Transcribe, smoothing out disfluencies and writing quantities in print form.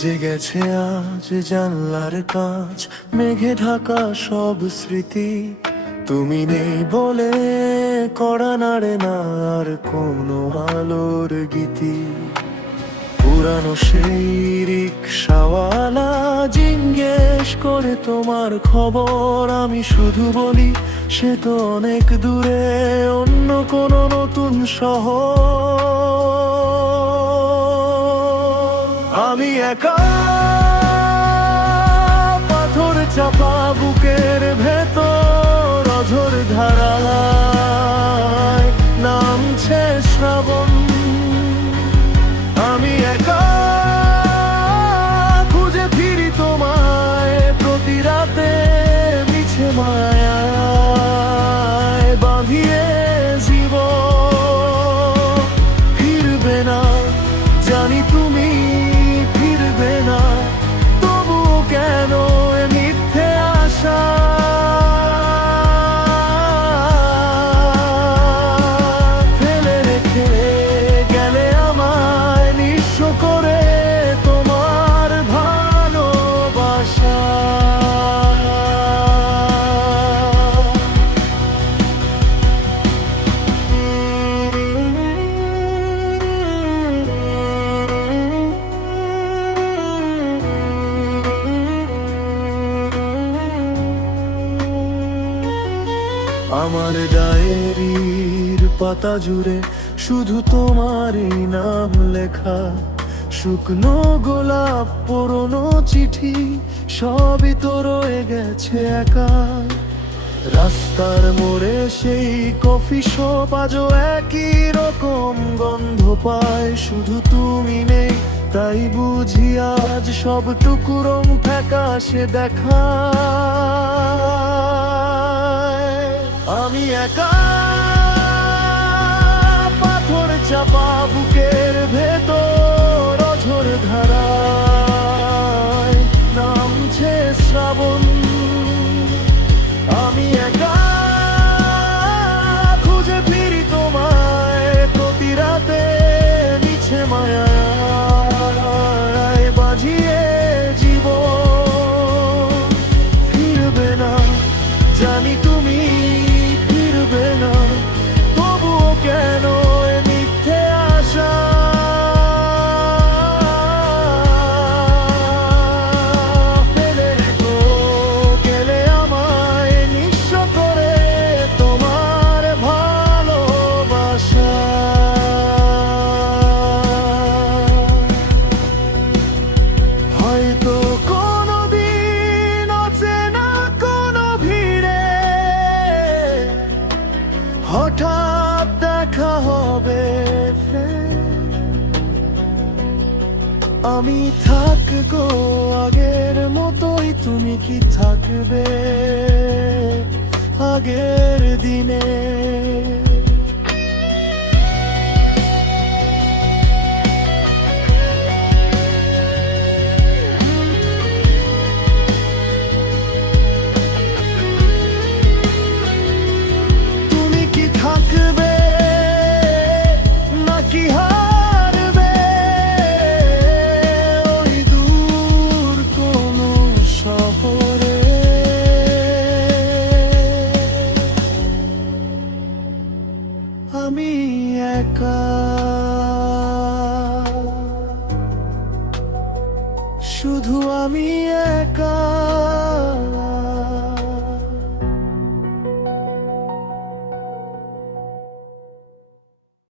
ভিজে গেছে আজ জানলার কাঁচ, মেঘে ঢাকা সব স্মৃতি। তুমি নেই বলে কড়া নাড়ে না আর কোনো আলোর গীতি। পুরানো সেই রিকশাওয়ালা জিজ্ঞেস করে তোমার খবর, আমি শুধু বলি সে তো অনেক দূরে, অন্য কোনো নতুন শহর। আমি একা পাথর চাপা বুকের ভেতর, অঝোর ধারায় নামছে শ্রাবণ। আমি একা খুঁজে ফিরি তোমায় প্রতি রাতে, মিছে মায়ায় বাঁধিয়ে জীবন। ফিরবে না জানি তুমি ফিরবে না, তবুও কেন এ মিথ্যে আশা। ফেলে রেখে গেলে আমায় নিঃস্ব করে তোমার ভালোবাসা। আমার ডায়েরির পাতা জুড়ে শুধু তোমারই নাম লেখা, শুকনো গোলাপ পুরনো চিঠি সবই তো রয়ে গেছে একা। রাস্তার মোড়ে সেই কফি শপ আজও একই রকম গন্ধ পায়, শুধু তুমি নেই তাই বুঝি আজ সবটুকু রং ফ্যাকাশে দেখা। আমি একা পাথর চাপা বুকের ভেতর, অঝোর ধারায় নামছে শ্রাবণ। আমি একা খুঁজে ফিরি তোমায় প্রতি রাতে, মিছে মায়ায় বাঁধিয়ে জীবন। ফিরবে না জানি তুমি ফিরবে না, তবুও কেন এ মিথ্যে আশা। ফেলে রেখো গেলে আমায় নিঃস্ব করে তোমার ভালোবাসা। হয়তো কোনোদিন অচেনা কোনো ভিড়ে হঠাৎ দেখা হবে ফের। আমি থাকবো আগের মতোই, তুমি কি থাকবে আগের দিনে। তুমি কি থাকবে নাকি হারবে ওই দূর কোনো শহরে। আমি একা শুধু আমি একা।